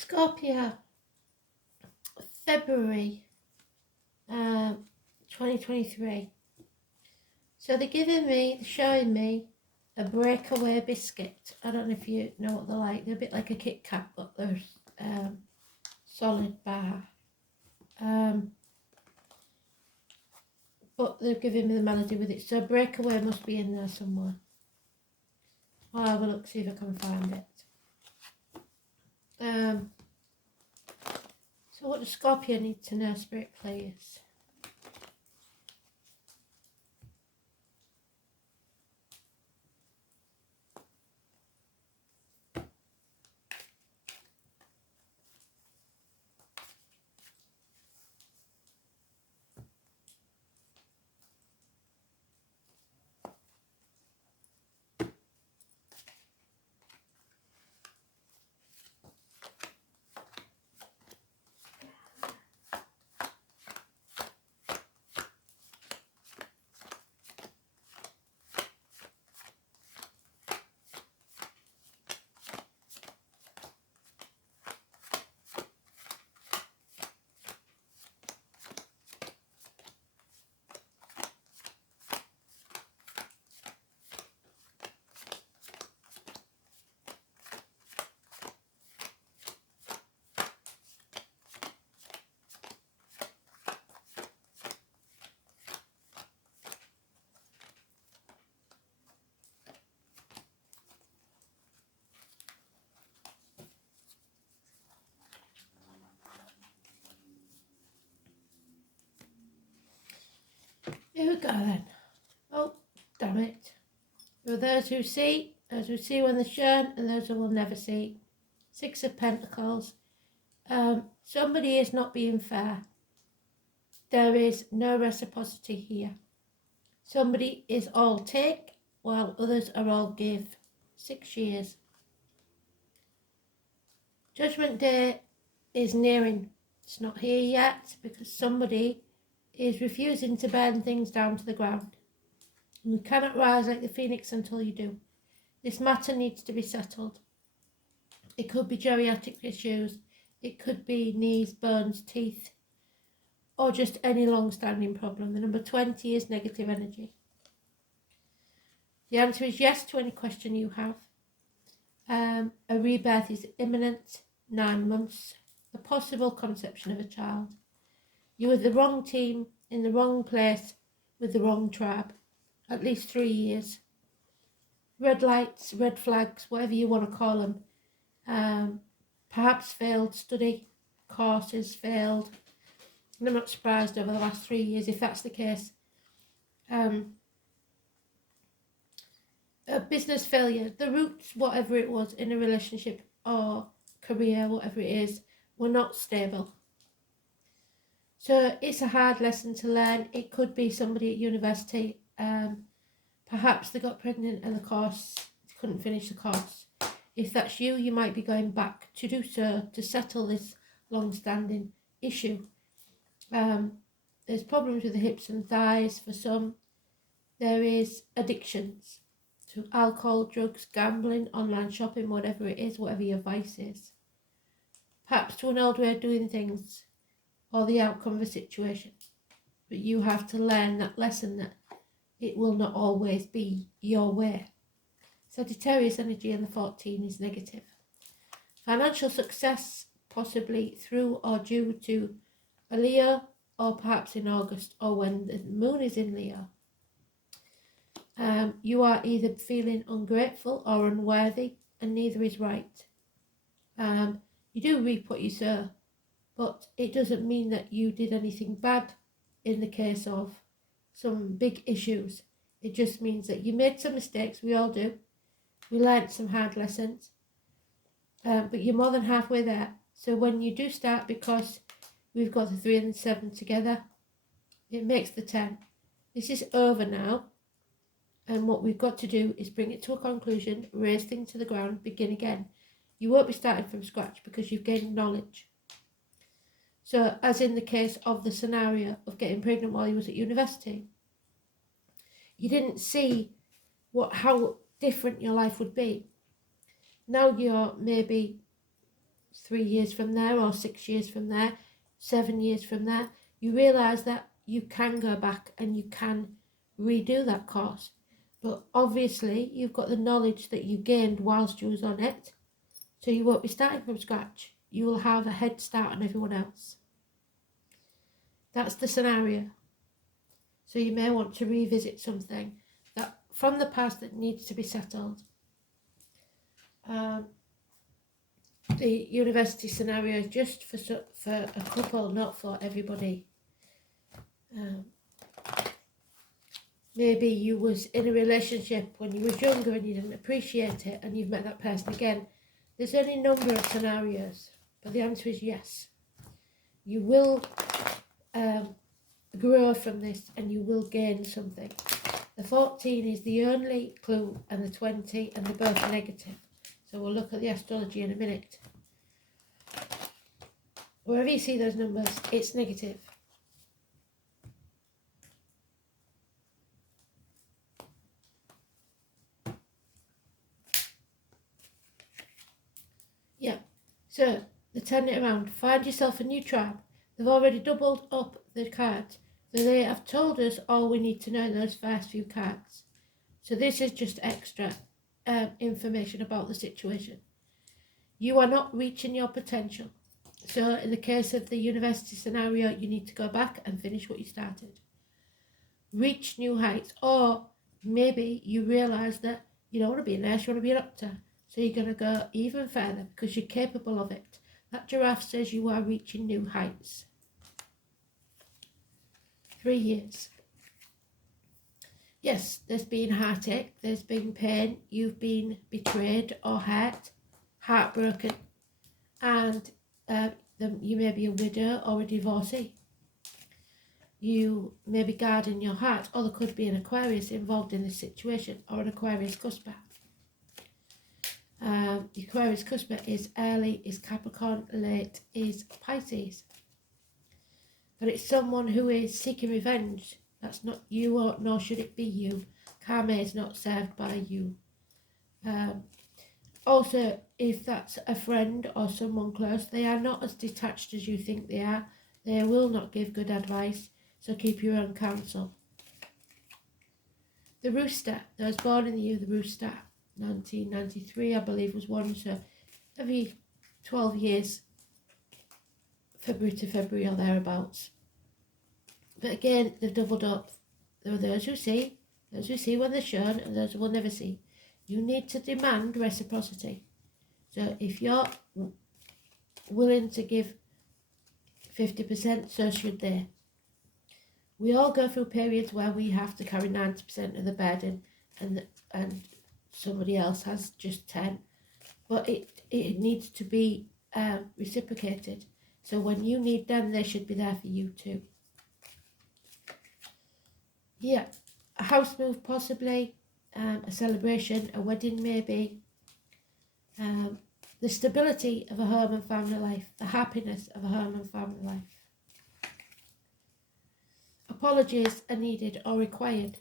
Scorpio, February 2023. So they're showing me a breakaway biscuit. I don't know if you know what they're like. They're a bit like a Kit Kat, but they're solid bar. But they're giving me the melody with it. So breakaway must be in there somewhere. I'll have a look, see if I can find it. So what does Scorpio need to know, Spirit Players? Here we go then. Oh, damn it. There are those who see when they're shown, and those who will never see. Six of Pentacles. Somebody is not being fair. There is no reciprocity here. Somebody is all take, while others are all give. 6 years. Judgment Day is nearing. It's not here yet because somebody is refusing to burn things down to the ground. And you cannot rise like the phoenix until you do. This matter needs to be settled. It could be geriatric issues. It could be knees, bones, teeth, or just any long-standing problem. The number 20 is negative energy. The answer is yes to any question you have. A rebirth is imminent, 9 months. A possible conception of a child. You were the wrong team, in the wrong place, with the wrong tribe. At least 3 years. Red lights, red flags, whatever you want to call them. Perhaps failed study, courses failed. And I'm not surprised over the last 3 years if that's the case. A business failure, the roots, whatever it was, in a relationship or career, whatever it is, were not stable. So it's a hard lesson to learn. It could be somebody at university. Perhaps they got pregnant and the course, couldn't finish the course. If that's you, you might be going back to do so to settle this long-standing issue. There's problems with the hips and thighs for some. There is addictions to alcohol, drugs, gambling, online shopping, whatever it is, whatever your vice is. Perhaps to an old way of doing things or the outcome of a situation. But you have to learn that lesson that it will not always be your way. Sagittarius energy in the 14 is negative. Financial success, possibly through or due to a Leo, or perhaps in August, or when the moon is in Leo. You are either feeling ungrateful or unworthy, and neither is right. You do reap what you sow, but it doesn't mean that you did anything bad in the case of some big issues. It just means that you made some mistakes, we all do. We learned some hard lessons, but you're more than halfway there. So when you do start, because we've got the 3 and the 7 together, it makes the 10. This is over now, and what we've got to do is bring it to a conclusion, raise things to the ground, begin again. You won't be starting from scratch because you've gained knowledge. So as in the case of the scenario of getting pregnant while you was at university, you didn't see how different your life would be. Now you're maybe 3 years from there, or 6 years from there, 7 years from there, you realise that you can go back and you can redo that course. But obviously you've got the knowledge that you gained whilst you was on it, so you won't be starting from scratch. You will have a head start on everyone else. That's the scenario. So you may want to revisit something that from the past that needs to be settled. The university scenario is just for a couple, not for everybody. Maybe you was in a relationship when you was younger and you didn't appreciate it, and you've met that person again. There's any number of scenarios, but the answer is yes. You will grow from this and you will gain something. The 14 is the only clue, and the 20 and they're both negative. So we'll look at the astrology in a minute. Wherever you see those numbers, it's negative. Yeah, so they turn it around. Find yourself a new tribe. They've already doubled up the cards. So they have told us all we need to know in those first few cards. So this is just extra information about the situation. You are not reaching your potential. So in the case of the university scenario, you need to go back and finish what you started. Reach new heights. Or maybe you realise that you don't want to be a nurse, you want to be a doctor. So you're going to go even further because you're capable of it. That giraffe says you are reaching new heights. 3 years. Yes, there's been heartache, there's been pain, you've been betrayed or hurt, heartbroken, and you may be a widow or a divorcee. You may be guarding your heart, or there could be an Aquarius involved in this situation, or an Aquarius cusper. The Aquarius cusper is early, is Capricorn, late is Pisces. But it's someone who is seeking revenge. That's not you, or nor should it be you. Karma is not served by you. Also, if that's a friend or someone close, they are not as detached as you think they are. They will not give good advice, so keep your own counsel. The rooster, those born in the year of the rooster, 1993 I believe was one, so every 12 years, February to February or thereabouts. But again, they've doubled up. There are those who see when they're shown, and those who will never see. You need to demand reciprocity. So if you're willing to give 50%, so should they. We all go through periods where we have to carry 90% of the burden, and somebody else has just 10. But it needs to be reciprocated. So when you need them, they should be there for you too. Yeah, a house move possibly, a celebration, a wedding maybe, the stability of a home and family life, the happiness of a home and family life. Apologies are needed or required.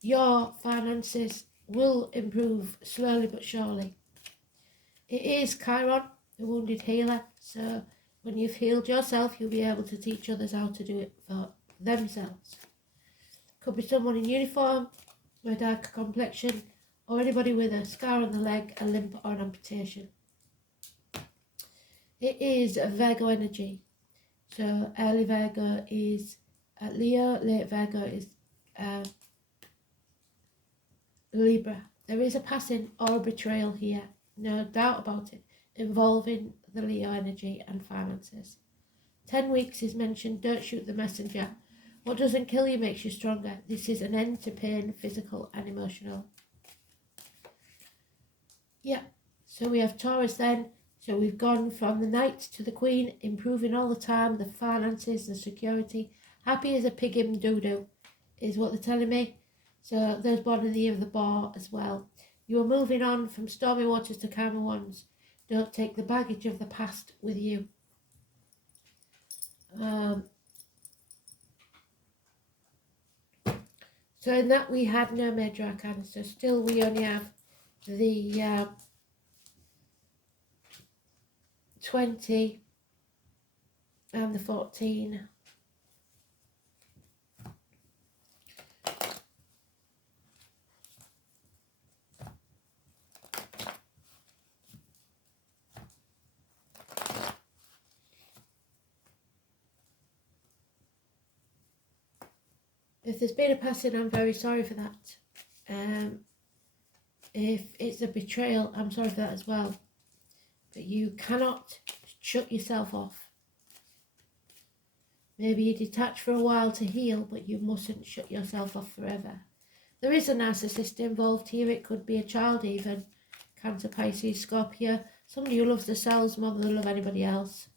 Your finances will improve slowly but surely. It is Chiron, the wounded healer, so when you've healed yourself, you'll be able to teach others how to do it for themselves. Could be someone in uniform, with a dark complexion, or anybody with a scar on the leg, a limp or an amputation. It is a Virgo energy. So early Virgo is Leo, late Virgo is Libra. There is a passing or a betrayal here, no doubt about it, involving the Leo energy and finances. 10 weeks is mentioned, don't shoot the messenger. What doesn't kill you makes you stronger. This is an end to pain, physical and emotional. Yeah, so we have Taurus then. So we've gone from the Knight to the Queen, improving all the time, the finances, the security. Happy as a pig in doo-doo is what they're telling me. So those born in the year of the boar as well. You are moving on from stormy waters to calmer ones. Don't take the baggage of the past with you. So in that we had no major arcana, so still we only have the 20 and the 14. If there's been a passing, I'm very sorry for that. If it's a betrayal, I'm sorry for that as well. But you cannot shut yourself off. Maybe you detach for a while to heal, but you mustn't shut yourself off forever. There is a narcissist involved here. It could be a child even. Cancer, Pisces, Scorpio. Somebody who loves themselves more than they love anybody else.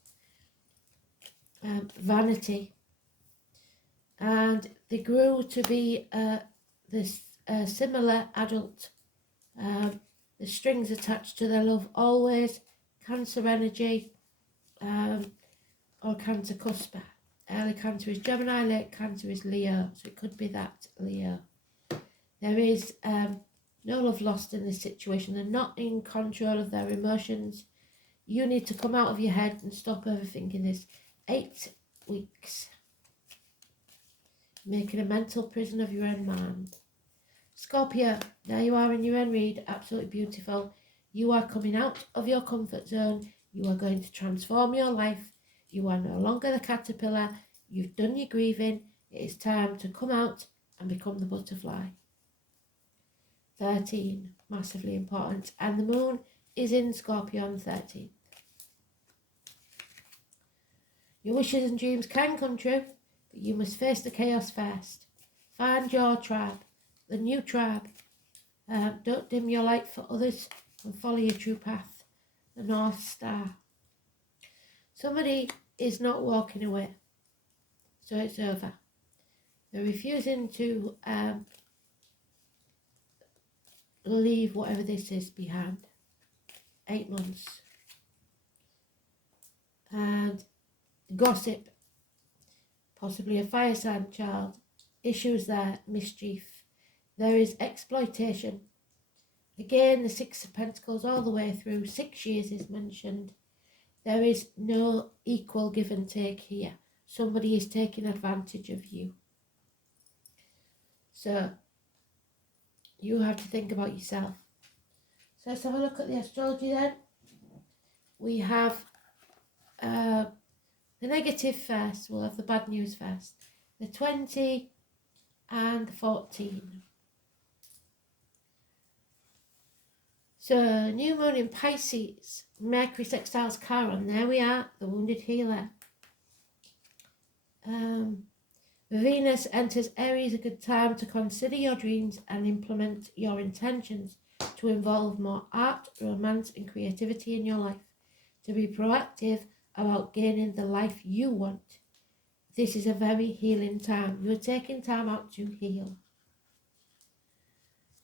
Vanity. And they grew to be this similar adult. The strings attached to their love always. Cancer energy or Cancer cusp. Early Cancer is Gemini, late Cancer is Leo. So it could be that Leo. There is no love lost in this situation. They're not in control of their emotions. You need to come out of your head and stop overthinking this. 8 weeks. Making a mental prison of your own mind. Scorpio, there you are in your own read. Absolutely beautiful. You are coming out of your comfort zone. You are going to transform your life. You are no longer the caterpillar. You've done your grieving. It is time to come out and become the butterfly. 13, massively important. And the moon is in Scorpio on the 13th. Your wishes and dreams can come true, but you must face the chaos first. Find your tribe, the new tribe. Don't dim your light for others and follow your true path, the North Star. Somebody is not walking away, so it's over. They're refusing to leave whatever this is behind. 8 months. And gossip, possibly a fire sign child, issues there, mischief. There is exploitation. Again, the 6 of Pentacles all the way through, 6 years is mentioned. There is no equal give and take here. Somebody is taking advantage of you. So, you have to think about yourself. So let's have a look at the astrology then. We have the negative first. We'll have the bad news first. The 20 and the 14. So, new moon in Pisces. Mercury sextiles Chiron. There we are, the wounded healer. Venus enters Aries, a good time to consider your dreams and implement your intentions to involve more art, romance and creativity in your life. To be proactive about gaining the life you want. This is a very healing time. You are taking time out to heal.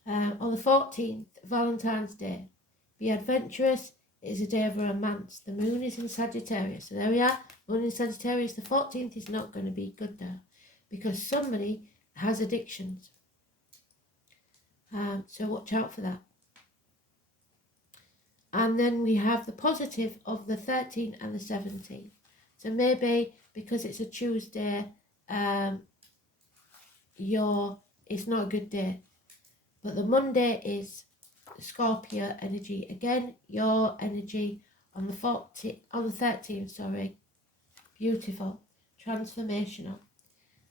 On the 14th, Valentine's Day. Be adventurous. It is a day of romance. The moon is in Sagittarius. So there we are. Moon in Sagittarius. The 14th is not going to be good now, because somebody has addictions. So watch out for that. And then we have the positive of the 13th and the 17th. So maybe because it's a Tuesday, it's not a good day. But the Monday is Scorpio energy. Again, your energy on the 13th, sorry. Beautiful. Transformational.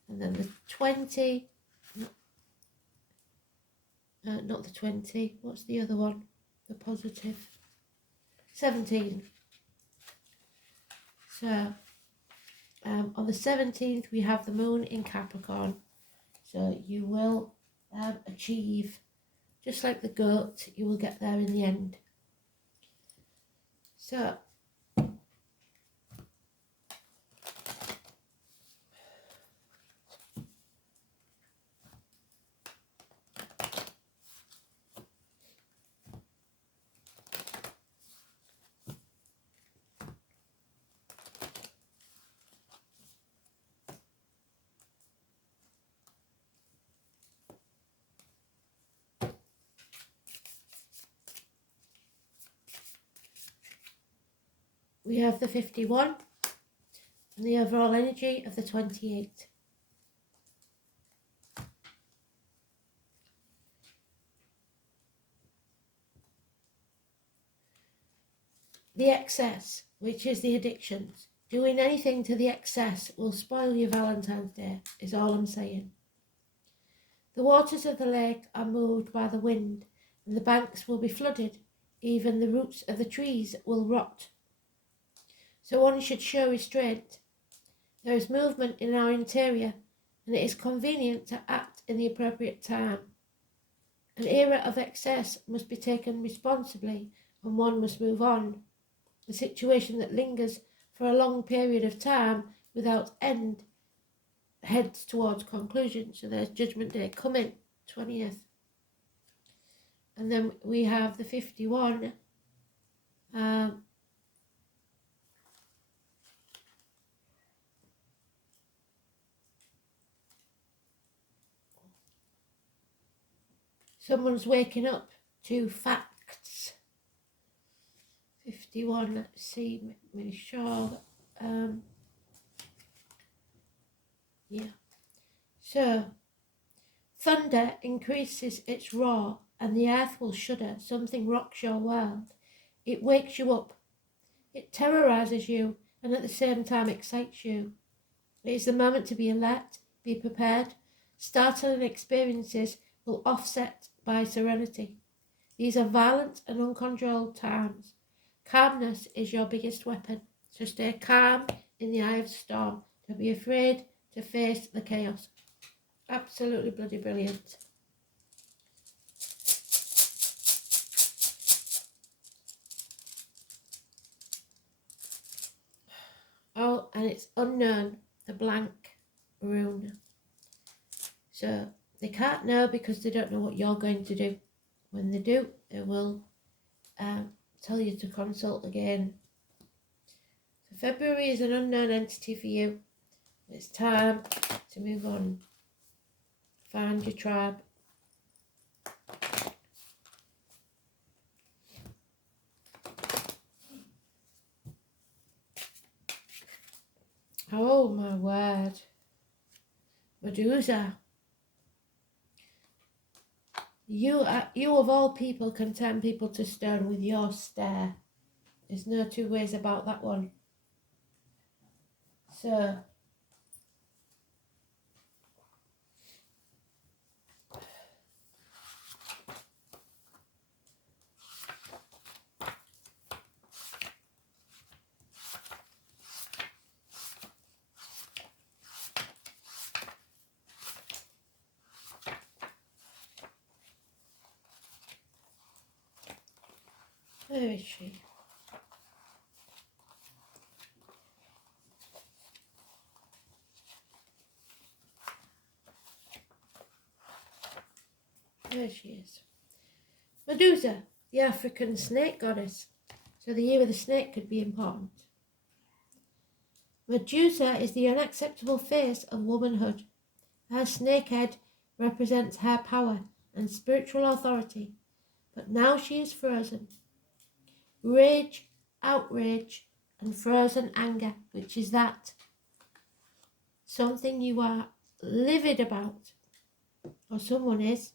And then the 20, not the 20, what's the other one? The positive. 17. So, on the 17th, we have the moon in Capricorn. So you will achieve, just like the goat, you will get there in the end. So, we have the 51 and the overall energy of the 28. The excess, which is the addictions. Doing anything to the excess will spoil your Valentine's Day, is all I'm saying. The waters of the lake are moved by the wind, and the banks will be flooded. Even the roots of the trees will rot. So one should show restraint. There is movement in our interior, and it is convenient to act in the appropriate time. An era of excess must be taken responsibly, and one must move on. A situation that lingers for a long period of time without end heads towards conclusion. So there's Judgment Day coming, 20th. And then we have the 51. Someone's waking up to facts. 51, let's see, make sure. Yeah. So, thunder increases its roar, and the earth will shudder. Something rocks your world. It wakes you up. It terrorizes you, and at the same time excites you. It is the moment to be alert, be prepared. Startling experiences will offset by serenity. These are violent and uncontrolled times. Calmness is your biggest weapon. So stay calm in the eye of the storm. Don't be afraid to face the chaos. Absolutely bloody brilliant. Oh, and it's unknown, the blank rune. So they can't know because they don't know what you're going to do. When they do, they will tell you to consult again. So February is an unknown entity for you. It's time to move on. Find your tribe. Oh my word. Medusa. You of all people can turn people to stone with your stare. There's no two ways about that one. So, where is she? There she is. Medusa, the African snake goddess. So the year of the snake could be important. Medusa is the unacceptable face of womanhood. Her snake head represents her power and spiritual authority, but now she is frozen. Rage, outrage, and frozen anger, which is that something you are livid about, or someone is.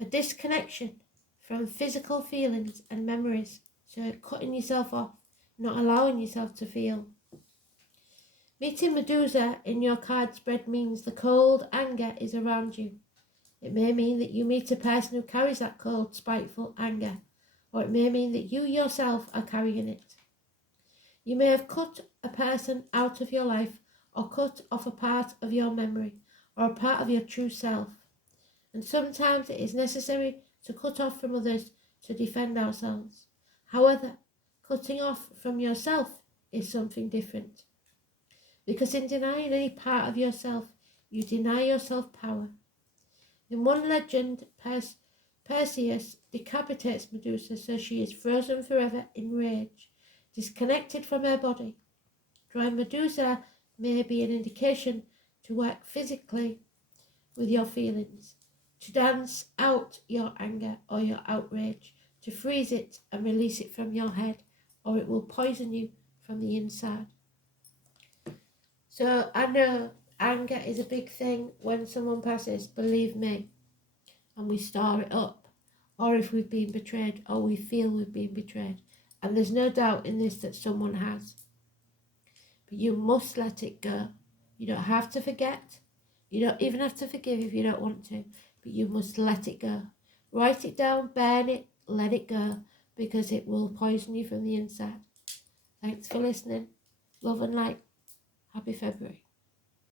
A disconnection from physical feelings and memories, so cutting yourself off, not allowing yourself to feel. Meeting Medusa in your card spread means the cold anger is around you. It may mean that you meet a person who carries that cold, spiteful anger, or it may mean that you yourself are carrying it. You may have cut a person out of your life, or cut off a part of your memory, or a part of your true self. And sometimes it is necessary to cut off from others to defend ourselves. However, cutting off from yourself is something different. Because in denying any part of yourself, you deny yourself power. In one legend, Perseus decapitates Medusa so she is frozen forever in rage, disconnected from her body. Drawing Medusa may be an indication to work physically with your feelings, to dance out your anger or your outrage, to freeze it and release it from your head or it will poison you from the inside. So I know anger is a big thing when someone passes, believe me, and we stir it up, or if we've been betrayed, or we feel we've been betrayed. And there's no doubt in this that someone has. But you must let it go. You don't have to forget. You don't even have to forgive if you don't want to, but you must let it go. Write it down, burn it, let it go, because it will poison you from the inside. Thanks for listening. Love and light. Happy February.